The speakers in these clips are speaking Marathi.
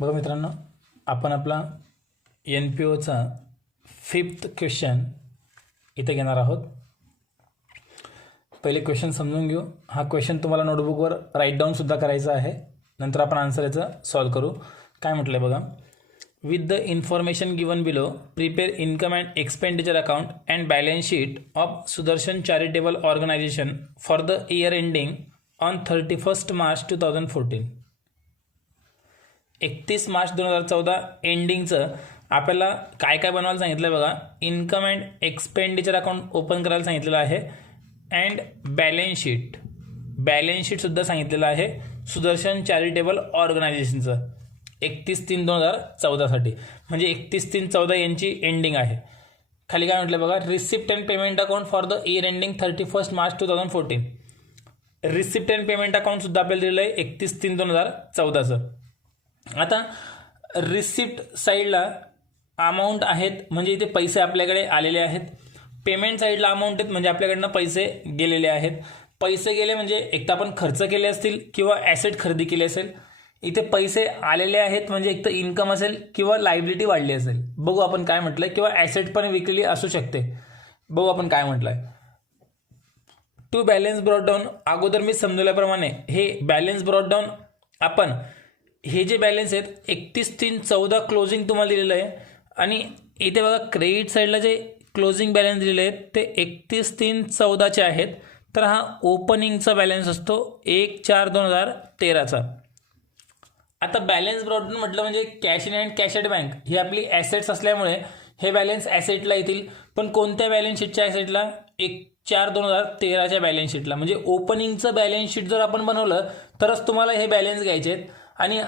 बघा मित्रांनो, आपण आपला N P Ocha 5th question इथे घेणार आहोत. पहिले क्वेश्चन समजून घेऊ. हा क्वेश्चन तुम्हाला नोटबुकवर राईट डाऊन सुद्धा करायचा आहे, नंतर आपण आन्सर याचं सॉल्व करू. काय म्हटलं आहे बघा. With the information given below prepare income and expenditure account and balance sheet of Sudarshan charitable organisation for the year ending on 31 March 2014. 31 March 2014 एंडिंगचं आपल्याला काय काय बनवायला सांगितलं आहे बघा. Income and expenditure account open करायला सांगितलेलं आहे अँड बॅलन्स शीटसुद्धा सांगितलेलं आहे सुदर्शन चॅरिटेबल ऑर्गनायझेशनचं 31/3/2014साठी, म्हणजे 31/3/14 यांची एंडिंग आहे. खाली काय म्हटलं बघा. Receipt and payment account for the year ending 31 March 2014. Receipt and payment अकाउंटसुद्धा आपल्याला दिलेलं आहे 31/3/2014चं. आता रिसिप्ट साईडला अमाऊंट आहेत, म्हणजे इथे पैसे आपल्याकडे आलेले आहेत. पेमेंट साईडला अमाऊंट आहेत, म्हणजे आपल्याकडनं पैसे गेलेले आहेत. पैसे गेले म्हणजे एक तर आपण खर्च केले असतील किंवा ॲसेट खरेदी केली असेल. इथे पैसे आलेले आहेत म्हणजे एक तर इन्कम असेल किंवा लायबिलिटी वाढली असेल. बघू आपण काय म्हटलं आहे, किंवा ॲसेट पण विकली असू शकते. बघू आपण काय म्हटलं आहे. टू बॅलन्स ब्रॉडडाऊन, अगोदर मी समजवल्याप्रमाणे हे बॅलन्स ब्रॉडडाऊन आपण हे जे बॅलन्स आहेत 31/3/14 क्लोजिंग तुम्हाला दिलेलं आहे, आणि इथे बघा क्रेडिट साईडला जे क्लोजिंग बॅलन्स दिलेले आहेत ते 31/3/14चे आहेत. तर हा ओपनिंगचा बॅलन्स असतो 1/4/2013चा. आता बॅलन्स ब्रॉडडाऊन म्हटलं म्हणजे cash in hand, cash at bank ही आपली ॲसेट्स असल्यामुळे हे बॅलन्स ॲसेटला येतील. पण कोणत्या बॅलन्स शीटच्या ॲसेटला? 1/4/2013च्या बॅलन्स शीटला. म्हणजे ओपनिंगचं बॅलन्स शीट जर आपण बनवलं तरच तुम्हाला हे बॅलन्स घ्यायचे आहेत, आणि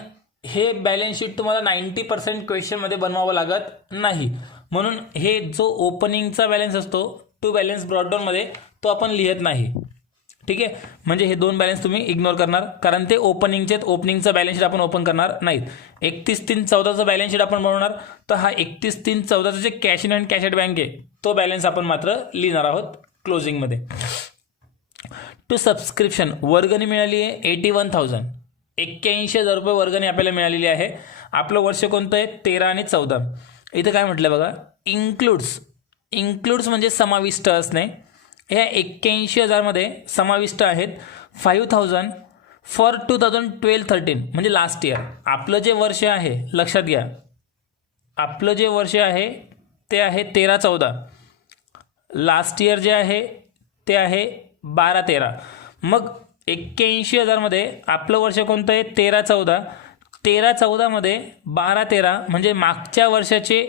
हे बॅलन्स शीट तुम्हाला 90% क्वेश्चनमध्ये बनवावं लागत नाही. म्हणून हे जो ओपनिंगचा बॅलन्स असतो टू बॅलन्स ब्रॉडडाऊनमध्ये तो आपण लिहित नाही. ठीक आहे, म्हणजे हे दोन बॅलन्स तुम्ही इग्नोर करणार, कारण ते ओपनिंगचं बॅलन्स शीट आपण ओपन करणार नाहीत. 31/3/14चं बॅलन्स शीट आपण बनवणार, तर हा 31/3/14चं जे cash in hand, cash at bank आहे तो बॅलन्स आपण मात्र लिहिणार आहोत क्लोजिंगमध्ये. टू सबस्क्रिप्शन, वर्गणी मिळाली आहे 81,000. 81,000 रुपये वर्गणी आपल्याला मिळालेली आहे. आपलं वर्ष कोणतं आहे? 13 आणि 14. इथं काय म्हटलं बघा. इन्क्लूड्स म्हणजे समाविष्ट असणे. ह्या 81,000 मध्ये समाविष्ट आहेत 5,000 फॉर 2012-13 म्हणजे लास्ट इयर. आपलं जे वर्ष आहे लक्षात घ्या, आपलं जे वर्ष आहे ते आहे 13-14. लास्ट इयर जे आहे ते आहे 12-13. मग 81,000 मध्ये आपलं वर्ष कोणतं आहे? 13-14. 13-14 मध्ये 12-13 म्हणजे मागच्या वर्षाचे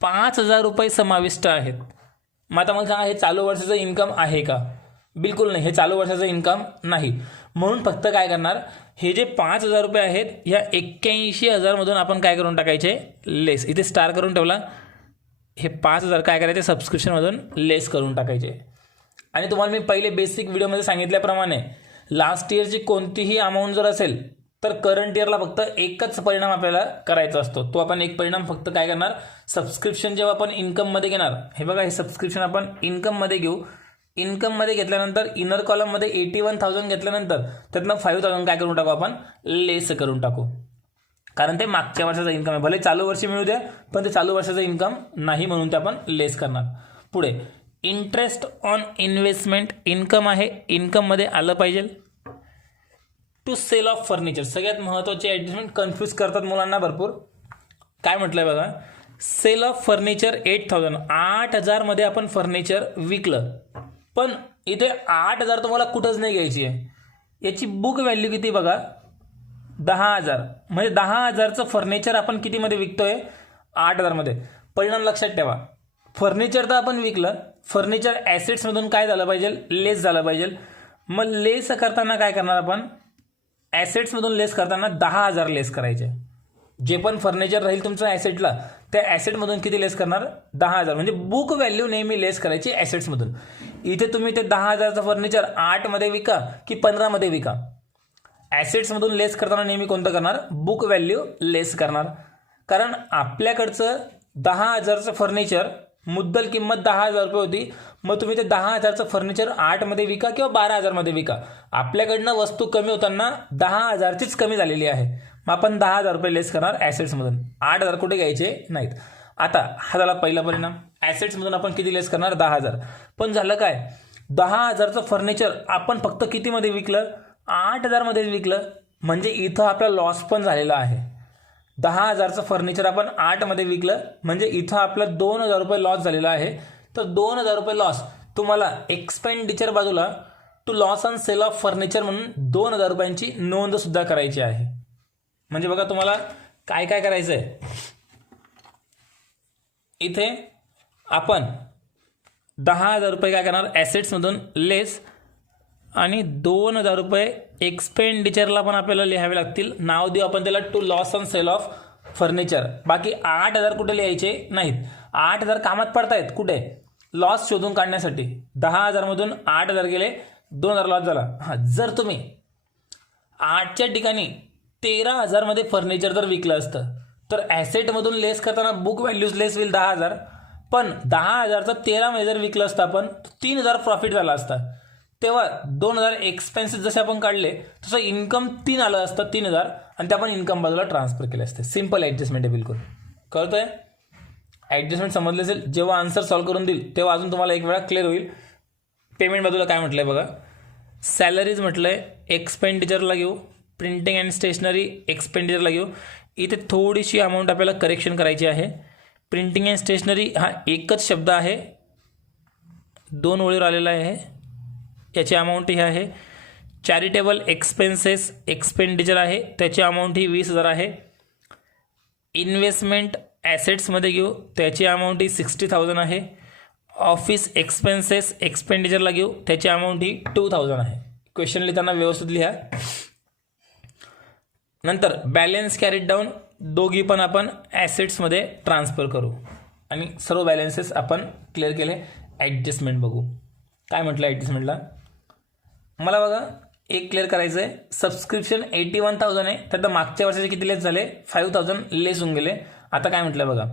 5,000 रुपये समाविष्ट आहेत. मग आता मला सांगा, हे चालू वर्षाचं इन्कम आहे का? बिलकुल नाही, हे चालू वर्षाचं इन्कम नाही. म्हणून फक्त काय करणार, हे जे 5,000 रुपये आहेत ह्या 81,000 मधून आपण काय करून टाकायचे? लेस. इथे स्टार करून ठेवला. हे 5,000 काय करायचे? सबस्क्रिप्शनमधून लेस करून टाकायचे. आणि तुम्हाला मी पहिले बेसिक व्हिडिओमध्ये सांगितल्याप्रमाणे लास्ट इयरची कोणतीही अमाऊंट जर असेल तर करंट इयरला फक्त एकच परिणाम आपल्याला करायचा असतो. तो आपण एक परिणाम फक्त काय करणार, सबस्क्रिप्शन जेव्हा आपण इन्कममध्ये घेणार, हे बघा हे सबस्क्रिप्शन आपण इन्कममध्ये घेऊ. इन्कममध्ये घेतल्यानंतर इनर कॉलममध्ये 81,000 घेतल्यानंतर त्यातनं 5,000 काय करून टाकू आपण? लेस करून टाकू, कारण ते मागच्या वर्षाचं इन्कम आहे. भले चालू वर्षी मिळू द्या, पण ते चालू वर्षाचं इन्कम नाही, म्हणून ते आपण लेस करणार. पुढे इंटरेस्ट ऑन इन्व्हेस्टमेंट इन्कम आहे, इन्कममध्ये आलं पाहिजे. टू सेल ऑफ फर्निचर, सगळ्यात महत्त्वाचे ॲडजस्टमेंट कन्फ्यूज करतात मुलांना भरपूर. काय म्हटलं आहे बघा. Sale of furniture 8,000. 8,000 मध्ये आपण फर्निचर विकलं, पण इथे 8,000 तुम्हाला कुठंच नाही घ्यायची आहे. याची बुक व्हॅल्यू किती बघा, 10,000. म्हणजे 10,000चं फर्निचर आपण कितीमध्ये विकतोय? 8,000 मध्ये. परिणाम लक्षात ठेवा, फर्निचर तर आपण विकलं, फर्निचर ॲसेट्समधून काय झालं पाहिजे? लेस झालं पाहिजे. मग लेस करताना काय करणार आपण? ॲसेट्समधून लेस करताना 10,000 लेस करायचे. जे पण फर्निचर राहील तुमचं ॲसेटला, त्या ॲसेटमधून किती लेस करणार? 10,000. म्हणजे बुक व्हॅल्यू नेहमी लेस करायची ॲसेट्समधून. इथे तुम्ही ते 10,000चं फर्निचर 8 मध्ये विका की 15 मध्ये विका, ॲसेट्समधून लेस करताना नेहमी कोणतं करणार? बुक व्हॅल्यू लेस करणार. कारण आपल्याकडचं 10,000चं फर्निचर मुद्दल किंमत 10,000 रुपये होती. मग तुम्ही ते 10,000चं फर्निचर 8 मध्ये विका किंवा 12,000 मध्ये विका, आपल्याकडनं वस्तू कमी होताना 10,000चीच कमी झालेली आहे. मग आपण 10,000 रुपये लेस करणार ॲसेट्समधून. 8,000 कुठे घ्यायचे नाहीत. आता हा झाला पहिला परिणाम. ॲसेट्समधून आपण किती लेस करणार? 10,000. पण झालं काय, 10,000चं फर्निचर आपण फक्त कितीमध्ये विकलं? 8,000मध्येच विकलं. म्हणजे इथं आपला लॉस पण झालेला आहे. 10,000चं फर्निचर आपण 8मध्ये विकलं म्हणजे इथं आपला 2,000 रुपये लॉस झालेला आहे. तर 2,000 रुपये लॉस तुम्हाला एक्सपेंडिचर बाजूला to loss on sale of furniture म्हणून 2,000 रुपयांची नोंद सुद्धा करायची आहे. म्हणजे बघा तुम्हाला काय काय करायचं आहे. इथे आपण 10,000 रुपये काय करणार? ॲसेट्समधून लेस आणि 2,000 रुपये एक्सपेंडिचरला पण आपल्याला लिहावे लागतील. नाव देऊ आपण त्याला to loss on sale of furniture. बाकी 8,000 कुठे लिहायचे नाहीत. 8,000 कामात पडतायत कुठे? लॉस शोधून काढण्यासाठी. 10,000मधून 8,000 गेले, 2,000 लॉस झाला. हां, जर तुम्ही 8च्या ठिकाणी 13,000मध्ये फर्निचर जर विकलं असतं तर ॲसेटमधून लेस करताना बुक व्हॅल्यूज लेस होईल 10,000. पण 10,000चं 13मध्ये जर विकलं असतं आपण 3,000 प्रॉफिट झाला असता. तेव्हा 2,000 एक्सपेन्सेस जसे आपण काढले तसं इन्कम 3 आलं असतं, 3,000, आणि ते आपण इन्कम बाजूला ट्रान्सफर केले असते. सिम्पल ॲडजस्टमेंट आहे बिलकुल. कळतंय? ॲडजस्टमेंट समजले असेल. जेव्हा आन्सर सॉल्व्ह करून देईल तेव्हा अजून तुम्हाला एक वेळा क्लिअर होईल. पेमेंट बाजूला काय म्हटलं आहे बघा. सॅलरीज म्हटलं आहे, एक्सपेंडिचरला घेऊ. प्रिंटिंग अँड स्टेशनरी एक्सपेंडिचरला घेऊ. इथे थोडीशी अमाऊंट आपल्याला करेक्शन करायची आहे. प्रिंटिंग अँड स्टेशनरी हा एकच शब्द आहे, 2 ओळीवर आलेला आहे. याची अमाऊंट ही आहे. चॅरिटेबल एक्सपेन्सेस एक्सपेंडिचर आहे, त्याची अमाऊंट ही 20,000 आहे. इन्व्हेस्टमेंट ॲसेट्समध्ये घेऊ, त्याची अमाऊंट ही 60,000 आहे. ऑफिस एक्सपेन्सेस एक्सपेंडिचरला घेऊ, त्याची अमाऊंट ही 2,000 आहे. क्वेश्चन लिहिताना व्यवस्थित लिहा. नंतर बॅलेन्स कॅरीड डाऊन दोघी पण आपण ॲसेट्समध्ये ट्रान्सफर करू आणि सर्व बॅलेन्सेस आपण क्लिअर केले. ॲडजस्टमेंट बघू. काय म्हटलं ॲडजस्टमेंटला? मला बघा एक क्लिअर करायचं आहे. सबस्क्रिप्शन 81,000 आहे, तर मागच्या वर्षाचे किती लेस झाले? 5,000 लेस होऊन गेले. आता काय म्हटलं बघा,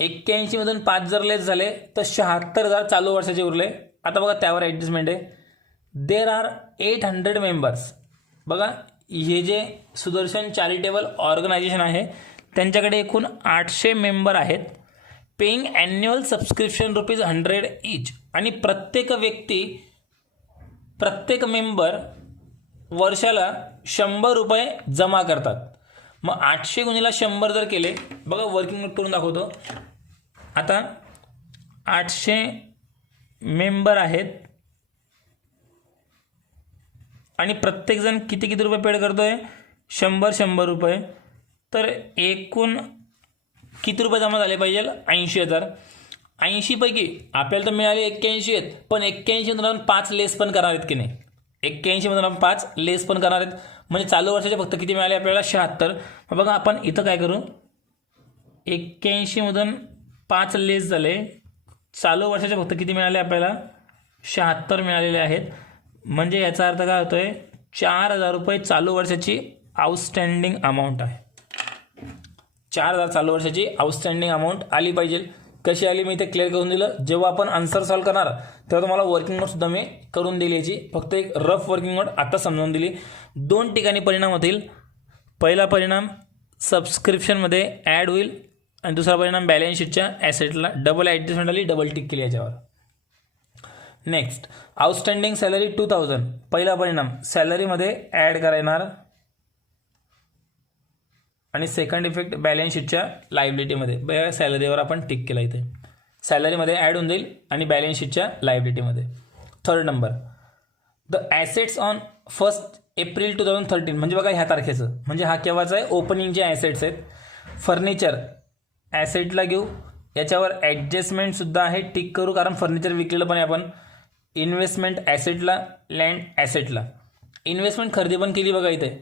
81मधून 5 जर लेस झाले तर 76,000 चालू वर्षाचे उरले. आता बघा त्यावर ॲडजस्टमेंट आहे. There are 800 members. बघा हे जे सुदर्शन चॅरिटेबल ऑर्गनायझेशन आहे त्यांच्याकडे एकूण 800 मेंबर आहेत. Paying annual subscription ₹100 each. आणि प्रत्येक व्यक्ती, प्रत्येक मेंबर वर्षाला ₹100 जमा करतात. मग 800 गुणिले 100 जर केले, बघा वर्किंग नोट करून दाखवतो. आता 800 मेंबर आहेत आणि प्रत्येकजण किती किती रुपये पेड करतोय? 100 रुपये. तर एकूण किती रुपये जमा झाले पाहिजे? 80,000. 80 पैकी आपल्याला तर मिळाले 81 आहेत, पण 81 मधून आपण 5 लेस पण करणार आहेत की नाही? 81 मधून आपण 5 लेस पण करणार आहेत. म्हणजे चालू वर्षाचे फक्त किती मिळाले आपल्याला? 76. मग बघा आपण इथं काय करू, 81 मधून 5 लेस झाले, चालू वर्षाचे फक्त किती मिळाले आपल्याला? 76 मिळालेले आहेत. म्हणजे याचा अर्थ काय होतोय? 4,000 रुपये चालू वर्षाची आउटस्टँडिंग अमाऊंट आहे. 4,000 चालू वर्षाची आउटस्टँडिंग अमाऊंट आली पाहिजे. कशी आली मी इथे क्लिअर करून दिलं. जेव्हा आपण आन्सर सॉल्व्ह करणार तेव्हा तुम्हाला वर्किंग नोटसुद्धा मी करून दिली. याची फक्त एक रफ वर्किंग नोट आता समजावून दिली. 2 ठिकाणी परिणाम होतील. पहिला परिणाम सबस्क्रिप्शनमध्ये ॲड होईल आणि दुसरा परिणाम बॅलन्स शीटच्या ॲसेटला. डबल ॲडजस्टमेंट आली, डबल टिक केली याच्यावर. Next outstanding salary 2,000. पहिला परिणाम सॅलरीमध्ये ॲड करणार आणि सेकंड इफेक्ट बॅलन्स शीटच्या लायबिलिटीमध्ये. सॅलरीवर आपण टिक केला. इथे सॅलरीमध्ये ॲड होऊन जाईल आणि बॅलन्स शीटच्या लायबिलिटीमध्ये. Third number, the assets on 1 April 2013. म्हणजे बघा ह्या तारखेचं, म्हणजे हा केव्हाचा आहे? ओपनिंगचे ॲसेट्स आहेत. फर्निचर ॲसेटला घेऊ, याच्यावर ॲडजस्टमेंटसुद्धा आहे, टिक करू कारण फर्निचर विकलेलं पण आहे आपण. इन्व्हेस्टमेंट ॲसेटला, लँड ॲसेटला. इन्व्हेस्टमेंट खरेदी पण केली बघा इथे.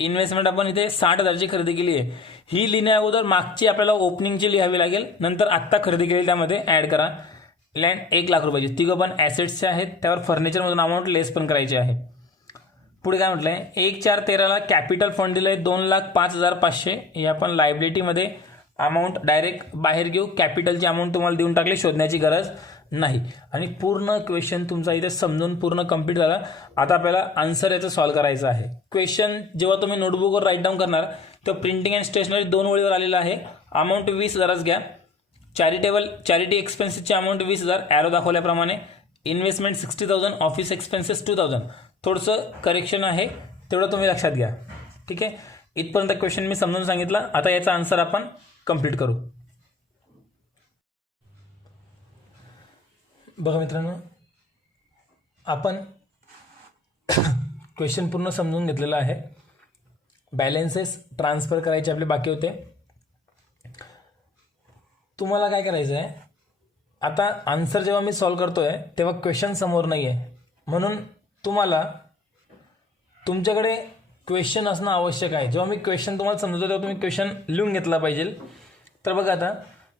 इन्व्हेस्टमेंट आपण इथे 60,000ची खरेदी केली आहे. ही लिहिण्या अगोदर मागची आपल्याला ओपनिंगची लिहावी लागेल, नंतर आत्ता खरेदी केली त्यामध्ये ॲड करा. लँड 1,00,000 रुपयाची. तिघं पण ॲसेट्सचे आहेत, त्यावर फर्निचरमधून अमाऊंट लेस पण करायची आहे. पुढे काय म्हटलं आहे? 1/4/13ला कॅपिटल फंड दिलं आहे 2,05,500. हे आपण लायबिलिटीमध्ये अमाऊंट डायरेक्ट बाहेर घेऊ. कॅपिटलची अमाऊंट तुम्हाला देऊन टाकली, शोधण्याची गरज नाही. आणि पूर्ण क्वेश्चन तुमचा इथे समजून पूर्ण कंप्लीट झाला. आता आपल्याला आन्सर याचं सॉल्व करायचं आहे. क्वेश्चन जेव्हा तुम्ही नोटबुकवर राईट डाऊन करणार तेव्हा प्रिंटिंग अँड स्टेशनरी 2 ओळीवर आलेलं आहे. अमाऊंट 20,000च घ्या. चॅरिटी एक्सपेन्सेसची अमाऊंट 20,000 ॲरो दाखवल्याप्रमाणे. Investment 60,000, office expenses 2,000. थोडंसं करेक्शन आहे, तेवढं तुम्ही लक्षात घ्या. ठीक आहे, इथपर्यंत क्वेश्चन मी समजून सांगितला. आता याचा आन्सर आपण कंप्लीट करू. बघा मित्रांनो, आपण क्वेश्चन पूर्ण समजून घेतलेला आहे. बॅलन्सेस ट्रान्सफर करायचे आपले बाकी होते. तुम्हाला काय करायचं आहे, आता आन्सर जेव्हा मी सॉल्व करतोय तेव्हा क्वेश्चन समोर नाही आहे, म्हणून तुम्हाला तुमच्याकडे क्वेश्चन असणं आवश्यक आहे. जेव्हा मी क्वेश्चन तुम्हाला समजवतो तेव्हा तुम्ही क्वेश्चन लिहून घेतला पाहिजे. तर बघा, आता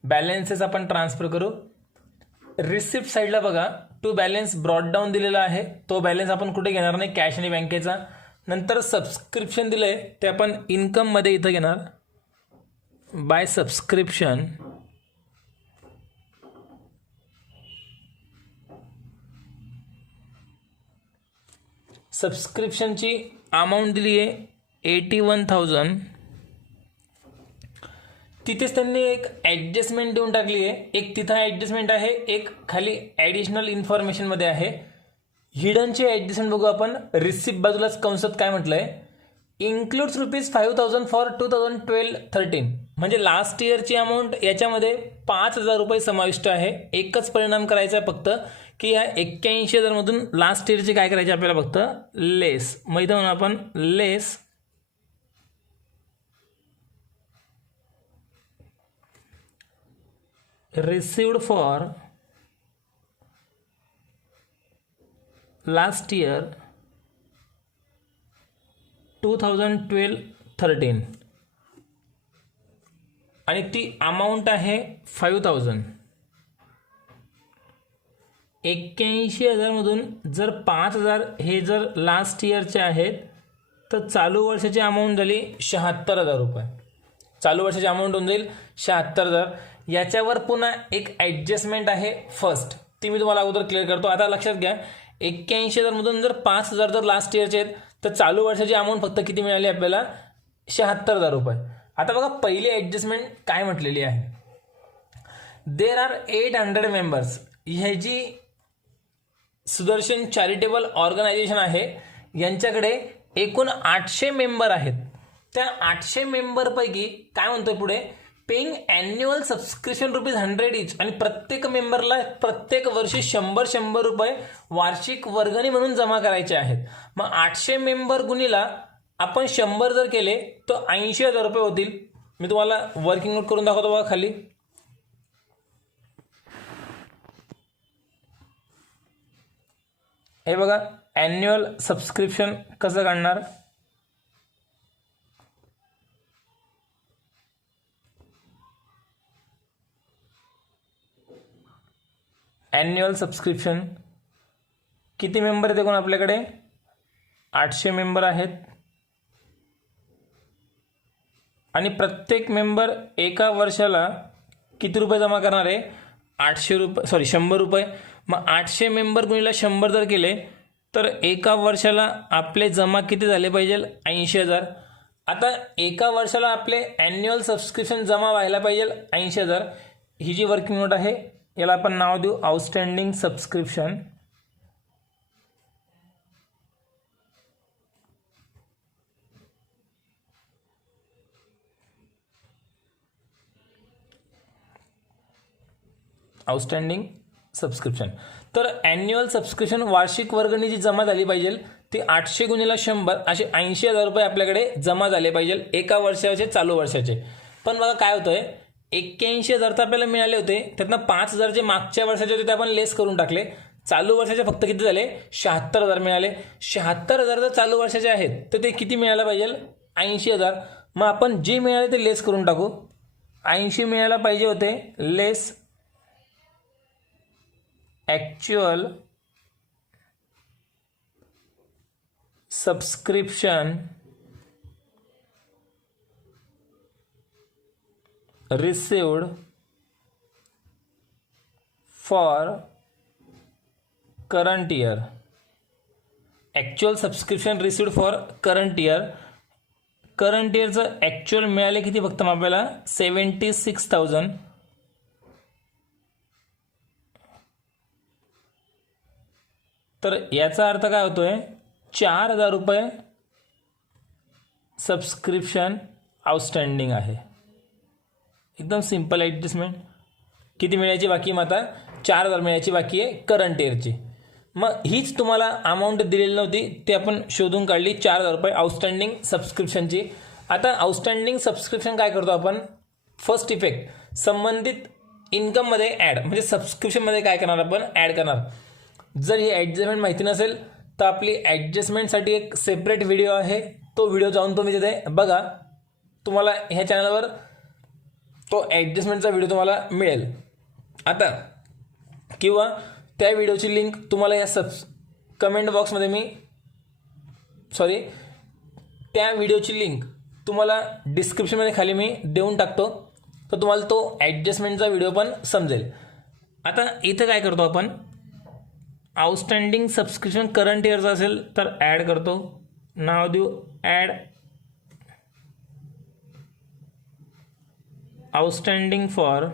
बॅलन्सेस आपण ट्रान्सफर करू. रिसिप्ट साईडला बघा, टू बॅलन्स ब्रॉड डाऊन दिलेला आहे. तो बॅलन्स आपण कुठे घेणार नाही, कॅश आणि बँकेचा. नंतर सबस्क्रिप्शन दिलं आहे ते आपण इन्कममध्ये इथं घेणार. बाय सबस्क्रिप्शन सबस्क्रिप्शनची अमाऊंट दिली आहे 81,000. तिथेच त्यांनी एक ॲडजस्टमेंट देऊन टाकली आहे. एक तिथं ॲडजस्टमेंट आहे, एक खाली ॲडिशनल इन्फॉर्मेशनमध्ये आहे. हिडनची ॲडजस्टमेंट बघू आपण. रिसिप्ट बाजूलाच कंसात काय म्हटलं आहे, इन्क्लूड्स ₹5,000 फॉर 2012-13. म्हणजे लास्ट इयरची अमाऊंट याच्यामध्ये 5,000 रुपये समाविष्ट आहे. एकच परिणाम करायचा आहे फक्त, की या 81,000 मधून लास्ट इयरचे काय करायचे आपल्याला, फक्त लेस. मग इथं म्हणून आपण लेस received for last year 2012-13 आणि ती अमाऊंट आहे 5,000. 81,000 मधून जर 5,000 हे जर लास्ट इयरचे आहेत तर चालू वर्षाची अमाऊंट झाली 76,000 रुपये. चालू वर्षाची अमाऊंट होऊन जाईल 76,000. याच्यावर पुन्हा एक ॲडजस्टमेंट आहे फर्स्ट, ती मी तुम्हाला अगोदर क्लिअर करतो. आता लक्षात घ्या, 81,000 मधून जर 5,000 जर लास्ट इयरचे आहेत तर चालू वर्षाची अमाऊंट फक्त किती मिळाली आपल्याला, 76,000 रुपये. आता बघा, पहिली ॲडजस्टमेंट काय म्हटलेली आहे, देर आर 800 मेंबर्स. ह्याची सुदर्शन चॅरिटेबल ऑर्गनायझेशन आहे, यांच्याकडे एकूण 800 मेंबर आहेत. त्या 800 मेंबरपैकी काय म्हणतोय पुढे, पेइंग ॲन्युअल सबस्क्रिप्शन ₹100 इच. आणि प्रत्येक मेंबरला प्रत्येक वर्षी 100 रुपये वार्षिक वर्गणी म्हणून जमा करायचे आहेत. मग 800 मेंबर गुणीला आपण 100 जर केले तर 80,000 रुपये होतील. मी तुम्हाला वर्किंग नोट करून दाखवतो बघा खाली. हे बघा, ॲन्युअल सबस्क्रिप्शन कसं काढणार. ॲन्युअल सबस्क्रिप्शन किती मेंबर आहेत एकूण आपल्याकडे, 800 मेंबर आहेत. आणि प्रत्येक मेंबर एका वर्षाला किती रुपये जमा करणार आहे, 100 रुपये. मग 800 मेंबर गुणिले 100 जर केले तर एका वर्षाला आपले जमा किती झाले पाहिजे, 80,000. आता एका वर्षाला आपले ॲन्युअल सबस्क्रिप्शन जमा व्हायला पाहिजे 80,000. ही जी वर्किंग नोट आहे याला आपण नाव देऊ आउटस्टँडिंग सबस्क्रिप्शन. Outstanding subscription. तर ॲन्युअल सबस्क्रिप्शन वार्षिक वर्गणी जी जमा झाली पाहिजे ती 800 गुणिले 100 असे 80,000 रुपये आपल्याकडे जमा झाले पाहिजे एका वर्षाचे, चालू वर्षाचे. पण बघा काय होतंय, 81,000 तर आपल्याला मिळाले होते, त्यातनं 5,000 जे मागच्या वर्षाचे होते ते आपण लेस करून टाकले. चालू वर्षाचे फक्त किती झाले, 76,000 मिळाले. 76,000 जर चालू वर्षाचे आहेत तर ते किती मिळायला पाहिजे, 80,000. मग आपण जे मिळाले ते लेस करून टाकू. 80 मिळायला पाहिजे होते, less actual subscription received for current year, actual subscription received for current year. Current इयरचं ॲक्च्युअल मिळाले किती फक्त आपल्याला 76,000. तर याचा अर्थ काय होतोय, 4,000 रुपये सबस्क्रिप्शन आउटस्टँडिंग आहे. एकदम सिंपल ॲडजस्टमेंट. किती मिळायची बाकी, मग आता 4,000 मिळायची बाकी आहे करंट इयरची. मग हीच तुम्हाला अमाऊंट दिलेली नव्हती, ती आपण शोधून काढली 4,000 रुपये आउटस्टँडिंग सबस्क्रिप्शनची. आता आउटस्टँडिंग सबस्क्रिप्शन काय करतो आपण, फर्स्ट इफेक्ट संबंधित इन्कममध्ये ॲड, म्हणजे सबस्क्रिप्शनमध्ये काय करणार आपण, ॲड करणार. जर ही ॲडजस्टमेंट माहिती नसेल तर आपली ॲडजस्टमेंटसाठी एक सेपरेट व्हिडिओ आहे, तो व्हिडिओ जाऊन तुम्ही तिथे बघा. तुम्हाला ह्या चॅनलवर तो ॲडजस्टमेंटचा व्हिडिओ तुम्हाला मिळेल. आता किंवा त्या व्हिडिओची लिंक तुम्हाला या कमेंट बॉक्समध्ये त्या व्हिडिओची लिंक तुम्हाला डिस्क्रिप्शनमध्ये खाली मी देऊन टाकतो, तर तुम्हाला तो ॲडजस्टमेंटचा व्हिडिओ पण समजेल. आता इथं काय करतो आपण, आउटस्टँडिंग सबस्क्रिप्शन करंट इयरचं असेल तर ॲड करतो. नाव देऊ add outstanding for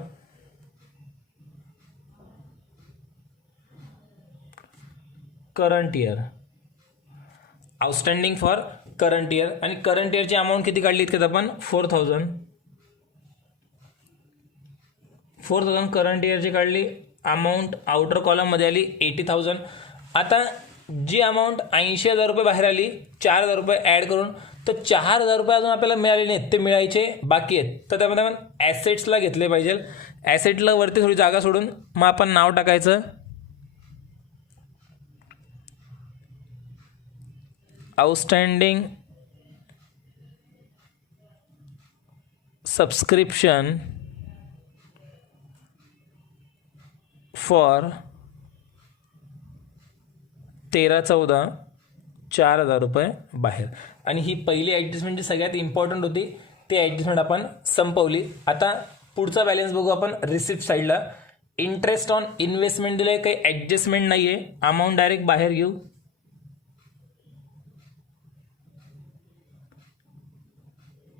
current year, outstanding for current year. आणि करंट इयरची अमाऊंट किती काढली इतक्यात आपण, 4,000 करंट इयरची काढली. अमाऊंट आउटर कॉलममध्ये आली 80,000. आता जी अमाऊंट 80,000 रुपये बाहेर आली 4,000 रुपये ॲड करून, तर 4,000 रुपये अजून आपल्याला मिळाले नाहीत, ते मिळायचे बाकी आहेत. तर त्यामध्ये आपण ॲसेट्सला घेतले पाहिजे. ॲसेटला वरती थोडी जागा सोडून मग आपण नाव टाकायचं आउटस्टँडिंग सबस्क्रिप्शन फॉर 13-14 4,000 रुपये बाहेर. आणि ही पहिली ॲडजस्टमेंट जी सगळ्यात इम्पॉर्टंट होती, ती ॲडजस्टमेंट आपण संपवली. आता पुढचा बॅलन्स बघू आपण रिसिप्ट साईडला. इंटरेस्ट ऑन इन्व्हेस्टमेंट दिलं आहे, काही ॲडजस्टमेंट नाही आहे, अमाऊंट डायरेक्ट बाहेर घेऊ.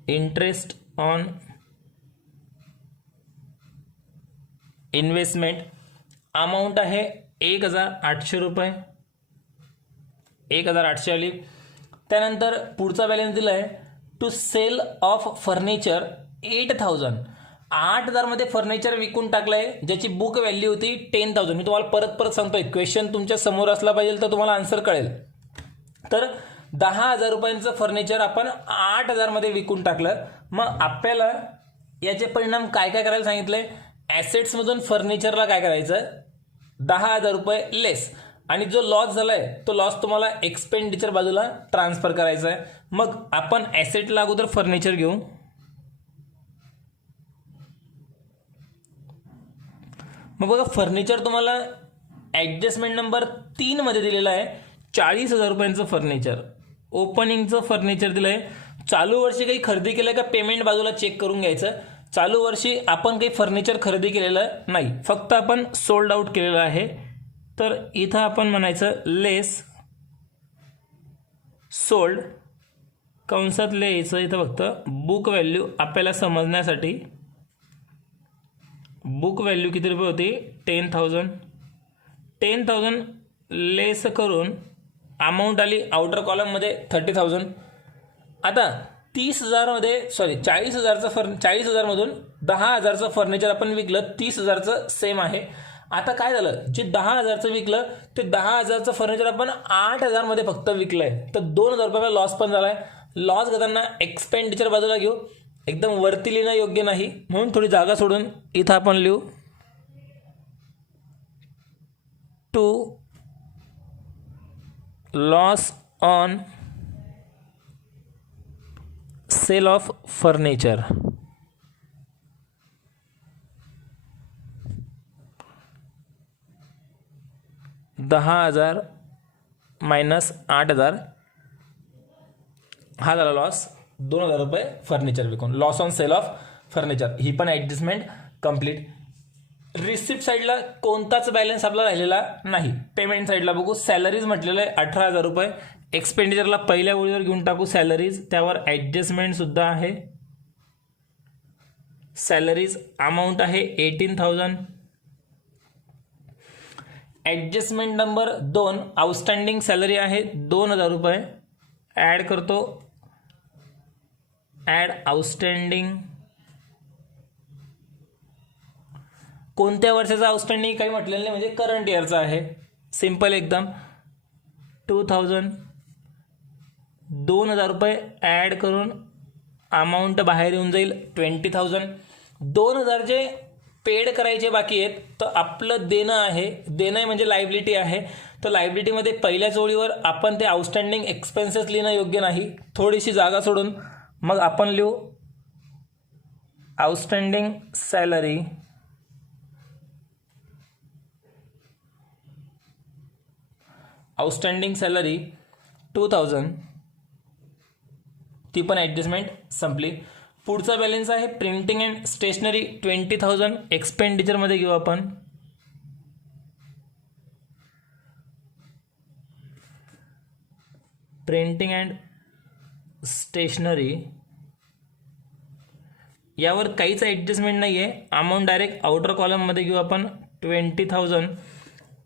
इंटरेस्ट ऑन इन्व्हेस्टमेंट अमाऊंट आहे 1,800 रुपये, 1,800 आली. त्यानंतर पुढचा बॅलन्स दिला आहे टू सेल ऑफ फर्निचर 8,000. 8,000 मध्ये फर्निचर विकून टाकलं आहे, ज्याची बुक व्हॅल्यू होती 10,000. मी तुम्हाला परत सांगतोय, क्वेश्चन तुमच्या समोर असला पाहिजे तर तुम्हाला आन्सर कळेल. तर 10,000 रुपयांचं फर्निचर आपण 8,000 मध्ये विकून टाकलं. मग आपल्याला याचे परिणाम काय काय करायला सांगितलंय, ॲसेट्समधून फर्निचरला काय करायचं, 10,000 रुपये लेस. आणि जो लॉस झालाय तो लॉस तुम्हाला एक्सपेंडिचर बाजूला ट्रान्सफर करायचा आहे. मग आपण ॲसेटला अगोदर फर्निचर घेऊ. मग बघा, फर्निचर तुम्हाला ॲडजस्टमेंट नंबर 3 मध्ये दिलेला आहे 40,000 रुपयांचं फर्निचर. ओपनिंगचं फर्निचर दिलंय. चालू वर्षी काही खरेदी केलं का पेमेंट बाजूला चेक करून घ्यायचं. चालू वर्षी आपण काही फर्निचर खरेदी केलेलं नाही, फक्त आपण सोल्ड आउट केलेलं आहे. तर इथं आपण म्हणायचं लेस सोल्ड, कंसात लिहायचं इथं फक्त बुक व्हॅल्यू आपल्याला समजण्यासाठी. बुक व्हॅल्यू किती रुपये होती, 10,000. 10,000 लेस करून अमाऊंट आली आउटर कॉलममध्ये 30,000. आता 30,000 मध्ये 40,000 मधून 10,000चं फर्निचर आपण विकलं, 30,000चं सेम आहे. आता काय झालं, जे 10,000चं विकलं ते 10,000चं फर्निचर आपण 8,000 मध्ये फक्त विकलंय, तर 2,000 रुपयाला लॉस पण झालाय. लॉस घेताना एक्सपेंडिचर बाजूला घेऊ, एकदम वरती लिहिणं योग्य नाही, म्हणून थोडी जागा सोडून इथं आपण लिहू to loss on sale of furniture. $10,000 minus 8,000 हा झाला लॉस. 2,000 रुपये फर्निचर विकून, loss on sale of furniture. ही पण ॲडजस्टमेंट कंप्लीट. रिसिप्ट साईडला कोणताच बॅलन्स आपला राहिलेला नाही. पेमेंट साईडला बघू, सॅलरीज म्हटलेलं आहे 18,000 रुपये. एक्सपेंडिचरला पहिल्या ओळीवर घेऊन टाकू सॅलरीज, त्यावर ॲडजस्टमेंट सुद्धा आहे. सॅलरीज अमाऊंट आहे 18,000. ॲडजस्टमेंट नंबर 2 आउटस्टँडिंग सॅलरी आहे 2,000 रुपये. ॲड करतो, ॲड आउटस्टँडिंग. कोणत्या वर्षाचा आउटस्टँडिंग काही म्हटलेलं नाही, म्हणजे करंट इयरचा आहे. सिम्पल एकदम. 2,000 2,000 रुपये ॲड करून अमाऊंट बाहेर येऊन जाईल 20,000. 2,000 जे पेड करायचे बाकी आहेत, तर आपलं देणं आहे. देणं आहे म्हणजे लायबिलिटी आहे. तर लायबिलिटीमध्ये पहिल्याच ओळीवर आपण ते आउटस्टँडिंग एक्सपेन्सेस लिहिणं योग्य नाही. थोडीशी जागा सोडून मग आपण लिहू आउटस्टँडिंग सॅलरी आउटस्टँडिंग सॅलरी 2,000. ती पण ॲडजस्टमेंट संपली. पुढचा बॅलन्स आहे प्रिंटिंग अँड स्टेशनरी 20,000. एक्सपेंडिचरमध्ये घेऊ आपण. प्रिंटिंग अँड स्टेशनरी यावर काहीच ॲडजस्टमेंट नाही आहे. अमाऊंट डायरेक्ट आउटर कॉलममध्ये घेऊ आपण 20,000.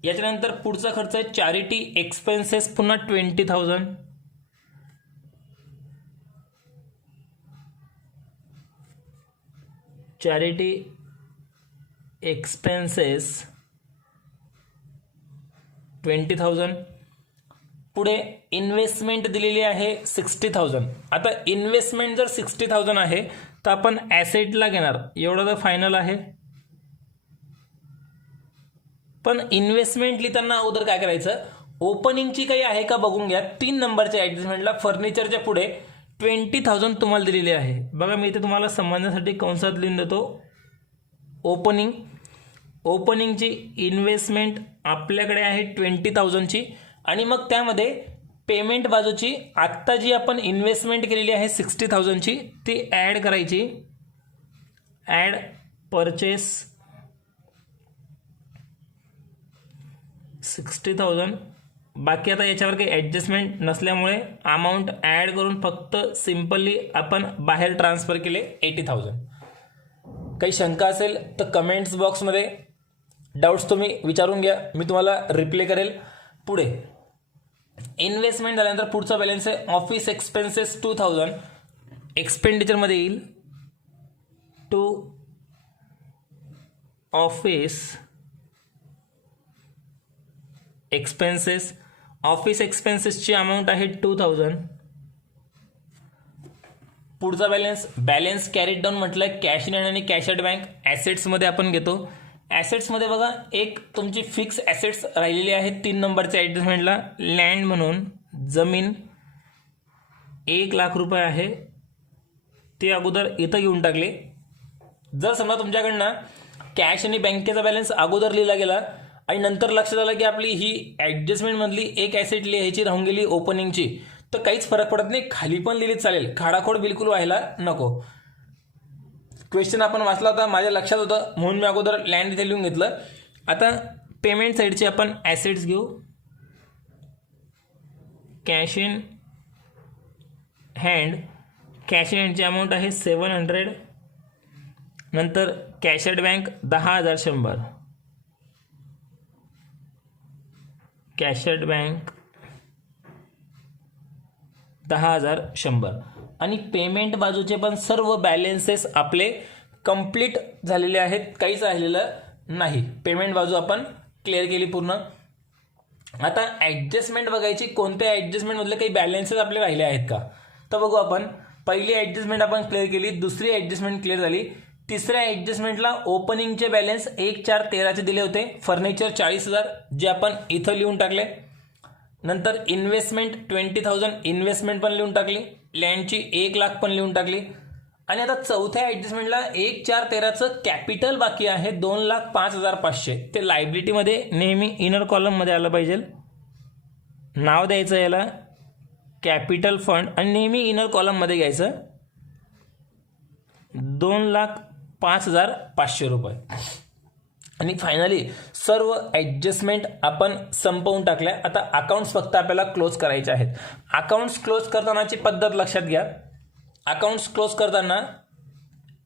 याच्यानंतर पुढचा खर्च आहे चॅरिटी एक्सपेन्सेस, पुन्हा 20,000. Charity expenses 20,000. पुढे इन्व्हेस्टमेंट दिलेली आहे 60,000. आता इन्व्हेस्टमेंट जर 60,000 आहे तर आपण ॲसेटला घेणार, एवढं तर फायनल आहे. पण इन्व्हेस्टमेंट लिहिताना अगोदर काय करायचं, ओपनिंगची काही आहे का बघून घ्या. 3 नंबरच्या ॲडजस्टमेंटला फर्निचरच्या पुढे 20,000 तुम्हाला दिलेली आहे. बघा मी इथे तुम्हाला समजण्यासाठी कंसात लिहून देतो. ओपनिंगची इन्व्हेस्टमेंट आपल्याकडे आहे 20,000ची. आणि मग त्यामध्ये पेमेंट बाजूची आत्ता जी आपण इन्व्हेस्टमेंट केलेली आहे 60,000ची ती ॲड करायची. Add purchase 60,000. बाकी आता याच्यावर काही ॲडजस्टमेंट नसल्यामुळे अमाऊंट ॲड करून फक्त सिम्पली आपण बाहेर ट्रान्सफर केले 80,000. काही शंका असेल तर कमेंट्स बॉक्समध्ये डाऊट्स तुम्ही विचारून घ्या, मी तुम्हाला रिप्लाय करेल. पुढे इन्व्हेस्टमेंट झाल्यानंतर पुढचा बॅलन्स आहे ऑफिस एक्सपेन्सेस 2,000. एक्सपेंडिचरमध्ये येईल टू ऑफिस एक्सपेन्सेस. ऑफिस एक्सपेन्सेसची अमाऊंट आहे 2,000. पुढचा बॅलन्स कॅरीड डाऊन म्हटलं आहे कॅश इन हँड आणि कॅश ॲट बँक. ॲसेट्समध्ये आपण घेतो. ॲसेट्समध्ये बघा एक तुमची फिक्स ॲसेट्स राहिलेली आहे 3 नंबरच्या ॲडजस्टमेंटला. लँड म्हणून जमीन 1,00,000 रुपये आहे, ते अगोदर इथं घेऊन टाकले. जर समजा तुमच्याकडनं कॅश आणि बँकेचा बॅलन्स अगोदर लिहिला गेला आणि नंतर लक्षात आलं की आपली ही ॲडजस्टमेंटमधली एक ॲसेट लिहायची राहून गेली ओपनिंगची, तर काहीच फरक पडत नाही, खाली पण लिहिली चालेल, खाडाखोड बिलकुल व्हायला नको. क्वेश्चन आपण वाचला होता, माझ्या लक्षात होतं म्हणून मी अगोदर लँड इथे लिहून घेतलं. आता पेमेंट साईडचे आपण ॲसेट्स घेऊ. Cash in hand. Cash in हँडची अमाऊंट आहे 700. नंतर cash at bank 10,100. Cash at bank 10,100. आणि पेमेंट बाजूचे पण सर्व बॅलन्सेस आपले कंप्लीट झालेले आहेत, काहीच राहिलेलं नाही. पेमेंट बाजू आपण क्लिअर केली पूर्ण. आता ॲडजस्टमेंट बघायची, कोणत्या ॲडजस्टमेंटमधले काही बॅलन्सेस आपले राहिले आहेत का, तर बघू आपण. पहिली ॲडजस्टमेंट आपण क्लिअर केली, दुसरी ॲडजस्टमेंट क्लिअर झाली. तिसऱ्या ॲडजस्टमेंटला ओपनिंगचे बॅलन्स 1,413चे दिले होते. फर्निचर 40,000 जे आपण इथं लिहून टाकले. नंतर इन्व्हेस्टमेंट 20,000 इन्व्हेस्टमेंट पण लिहून टाकली. लँडची 1,00,000 पण लिहून टाकली. आणि आता चौथ्या ॲडजस्टमेंटला 1,413चं कॅपिटल बाकी आहे 2,05,500. ते लायबिलिटीमध्ये नेहमी इनर कॉलममध्ये आलं पाहिजे. नाव द्यायचं याला कॅपिटल फंड आणि नेहमी इनर कॉलममध्ये घ्यायचं 2,05,500 रुपये. आणि फायनली सर्व ॲडजस्टमेंट आपण संपवून टाकल्या. आता अकाउंट्स फक्त आपल्याला क्लोज करायचे आहेत. अकाउंट्स क्लोज करतानाची पद्धत लक्षात घ्या. अकाउंट्स क्लोज करताना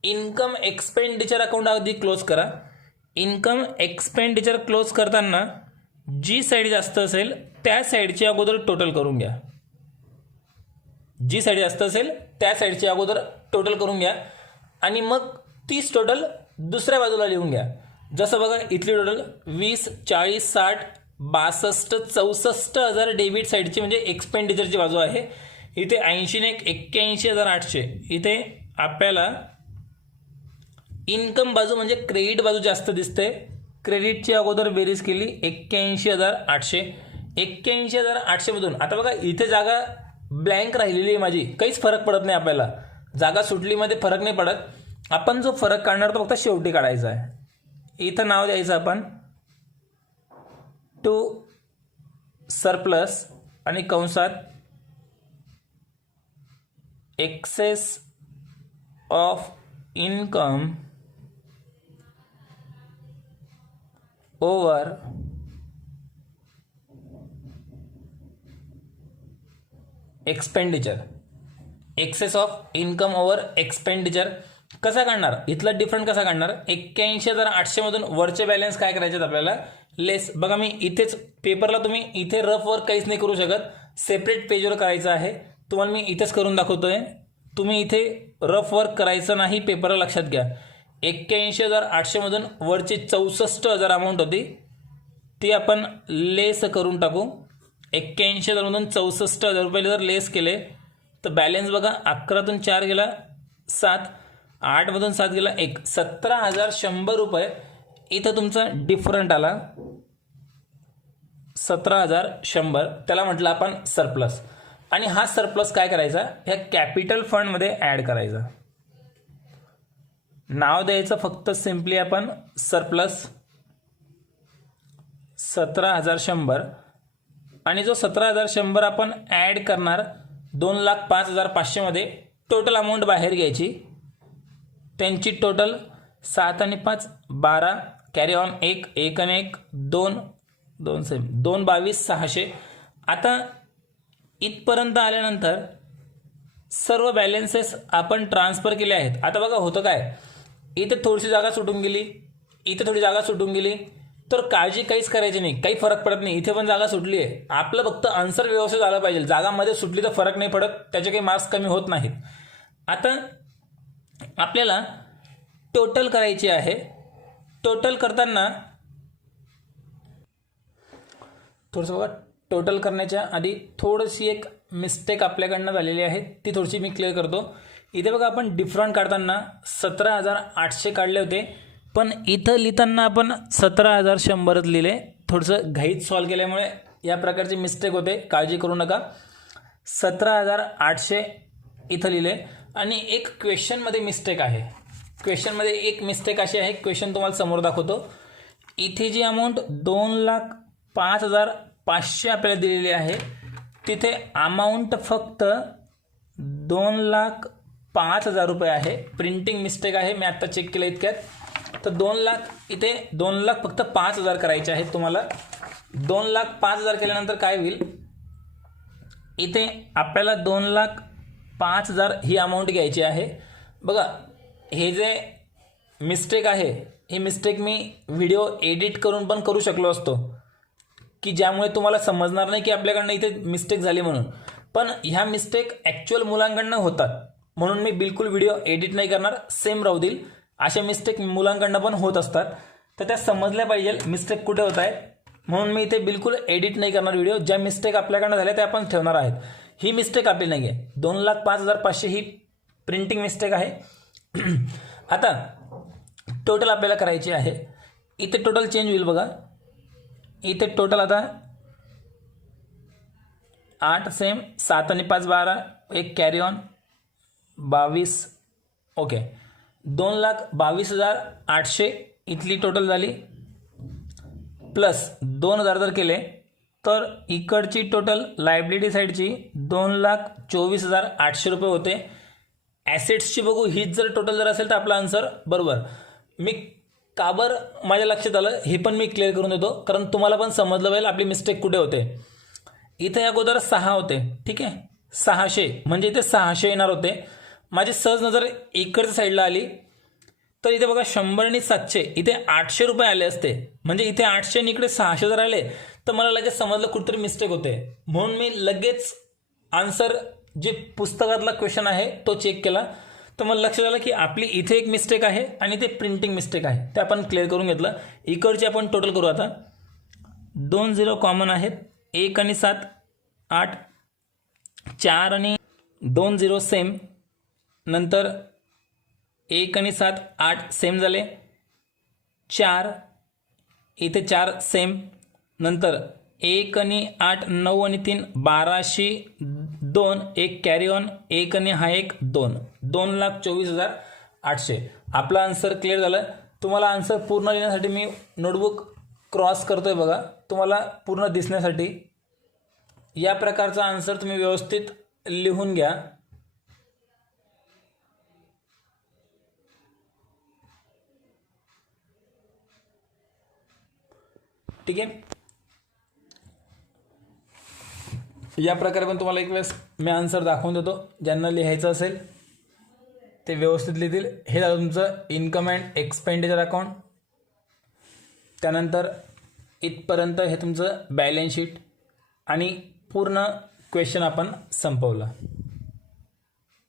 इन्कम एक्सपेंडिचर अकाउंट आधी क्लोज करा. इन्कम एक्सपेंडिचर क्लोज करताना जी साईड जास्त असेल त्या साईडची अगोदर टोटल करून घ्या. जी साईड जास्त असेल त्या साईडची अगोदर टोटल करून घ्या आणि मग तीच टोटल दुसऱ्या बाजूला लिहून घ्या. जसं बघा इथली टोटल 20, 40, 60, 62, 64,000 डेबिट साईडची म्हणजे एक्सपेंडिचरची बाजू आहे. इथे 80 ने 81,800. इथे आपल्याला इन्कम बाजू म्हणजे क्रेडिट बाजू जास्त दिसते. क्रेडिटची अगोदर बेरीज केली 81,800. 81,800 मधून आता बघा इथे जागा ब्लँक राहिलेली आहे माझी, काहीच फरक पडत नाही आपल्याला. जागा सुटलीमध्ये फरक नाही पडत. आपण जो फरक काढणार तो फक्त शेवटी काढायचा आहे. इथं नाव द्यायचं आपण टू सरप्लस आणि कंसात excess of income over expenditure. Excess of income over expenditure कसा काढणार, इथला डिफरंट कसा काढणार. 81,800 मधून वरचे बॅलन्स काय करायचे आपल्याला लेस. बघा मी इथेच पेपरला तुम्ही इथे रफ वर्क काहीच नाही करू शकत, सेपरेट पेजवर करायचं आहे. तुम्हाला मी इथेच करून दाखवतोय. तुम्ही इथे रफ वर्क करायचं नाही, पेपरला लक्षात घ्या. 81,800 मधून वरची 64,000 अमाऊंट होती ती आपण लेस करून टाकू. 81,000 मधून 64,000 रुपये जर लेस केले तर बॅलन्स बघा 11तून 4 गेला 7, 8 मधून 7 गेला 1, 17,100 रुपये इथं तुमचा डिफरंट आला. 17,100 त्याला म्हटलं आपण सरप्लस. आणि हा सरप्लस काय करायचा, ह्या कॅपिटल फंडमध्ये ॲड करायचा. नाव द्यायचं फक्त सिम्पली आपण सरप्लस 17,100. आणि जो 17,100 आपण ॲड करणार 2,05,500 मध्ये टोटल अमाऊंट बाहेर घ्यायची. त्यांची टोटल 7 आणि 5 12, कॅरी ऑन 1, 1 आणि 1 2, 2 सेम 2, 22,600. आता इथपर्यंत आल्यानंतर सर्व बॅलन्सेस आपण ट्रान्सफर केले आहेत. आता बघा होतं काय, इथे थोडीशी जागा सुटून गेली, इथे थोडी जागा सुटून गेली, तर काळजी काहीच करायची नाही, काही फरक पडत नाही. इथे पण जागा सुटली आहे, आपलं फक्त आन्सर व्यवस्थित आला पाहिजे. जागामध्ये सुटली तर फरक नाही पडत, त्याचे काही मार्क्स कमी होत नाहीत. आता आपल्याला टोटल करायची आहे. टोटल करताना थोडंसं बघा, टोटल करण्याच्या आधी थोडीशी एक मिस्टेक आपल्याकडनं झालेली आहे, ती थोडीशी मी क्लिअर करतो. इथे बघा आपण डिफरंट काढताना 17,800 काढले होते, पण इथं लिहिताना आपण 17,100च लिहिले. थोडंसं घाईत सॉल्व केल्यामुळे या प्रकारची मिस्टेक होते, काळजी करू नका. 17,800 इथं लिहिले. आणि एक क्वेश्चनमध्ये मिस्टेक आहे. क्वेश्चनमध्ये एक मिस्टेक अशी आहे, क्वेश्चन तुम्हाला समोर दाखवतो. इथे जी अमाऊंट 2,05,500 आपल्याला दिलेली आहे, तिथे अमाऊंट फक्त 2,05,000 रुपये आहे. प्रिंटिंग मिस्टेक आहे, मी आत्ता चेक केलं इतक्यात. तर 2,00,000 इथे 2,00,000 फक्त 5,000 करायचे आहेत तुम्हाला. 2,05,000 केल्यानंतर काय होईल, इथे आपल्याला 2,05,000 ही अमाऊंट घ्यायची आहे. बघा हे जे मिस्टेक आहे, ही मिस्टेक मी व्हिडिओ एडिट करून पण करू शकलो असतो, की ज्यामुळे तुम्हाला समजणार नाही की आपल्याकडनं इथे मिस्टेक झाली म्हणून. पण ह्या मिस्टेक ॲक्च्युअल मुलांकडनं होतात, म्हणून मी बिलकुल व्हिडिओ एडिट नाही करणार, सेम राहू देईल. अशा मिस्टेक मुलांकडनं पण होत असतात, तर त्या समजल्या पाहिजे मिस्टेक कुठे होत आहे, म्हणून मी इथे बिलकुल एडिट नाही करणार व्हिडिओ. ज्या मिस्टेक आपल्याकडनं झाल्या त्या आपण ठेवणार आहेत. ही मिस्टेक आपली नाही आहे. 2,05,500 ही प्रिंटिंग मिस्टेक आहे. आता टोटल आपल्याला करायची आहे. इथे टोटल चेंज होईल बघा. इथे टोटल आता 8 सेम, 7 आणि 5 12, एक कॅरी ऑन 22. ओके, 2,22,800 इथली टोटल झाली. प्लस 2,000 जर केले तर इकडची टोटल लायबिलिटी साईडची 2,24,800 रुपये होते. ॲसेट्सची बघू, हीच जर टोटल जर असेल तर आपला आन्सर बरोबर. मी का बरं माझ्या लक्षात आलं हे पण मी क्लिअर करून देतो, कारण तुम्हाला पण समजलं पाहिजे आपली मिस्टेक कुठे होते. इथे अगोदर 6 होते, ठीक आहे, 600 म्हणजे इथे 600 येणार होते. माझी सहज नजर इकडच्या साईडला आली तर इथे बघा 100 आणि 700 इथे 800 रुपये आले असते. म्हणजे इथे 800 आणि इकडे 600 जर आले तर मला लगेच समजलं कुठेतरी मिस्टेक होते. म्हणून मी लगेच आन्सर जे पुस्तकातला क्वेश्चन आहे तो चेक केला, तर मला लक्षात आलं की आपली इथे एक मिस्टेक आहे आणि ते प्रिंटिंग मिस्टेक आहे, ते आपण क्लिअर करून घेतलं. इकडचे आपण टोटल करू आता. 2 0 कॉमन आहेत, 1 आणि 7 8, 4 आणि 2 0 सेम, नंतर 1 आणि 7 8 सेम झाले, 4 इथे 4 सेम, नंतर 1 आणि 8 9 आणि 3 12शी 2 1 कॅरी ऑन, 1 आणि हा 1 2 2,24,800. आपला आन्सर क्लिअर झालं. तुम्हाला आन्सर पूर्ण लिहिण्यासाठी मी नोटबुक क्रॉस करतोय बघा, तुम्हाला पूर्ण दिसण्यासाठी. या प्रकारचा आन्सर तुम्ही व्यवस्थित लिहून घ्या. ठीक आहे, या प्रकारे पण तुम्हाला एक वेळेस मी आन्सर दाखवून देतो. ज्यांना लिहायचं असेल ते व्यवस्थित लिहितील. हे झालं तुमचं इन्कम अँड एक्सपेंडिचर अकाउंट. त्यानंतर इथपर्यंत हे तुमचं बॅलन्स शीट आणि पूर्ण क्वेश्चन आपण संपवला.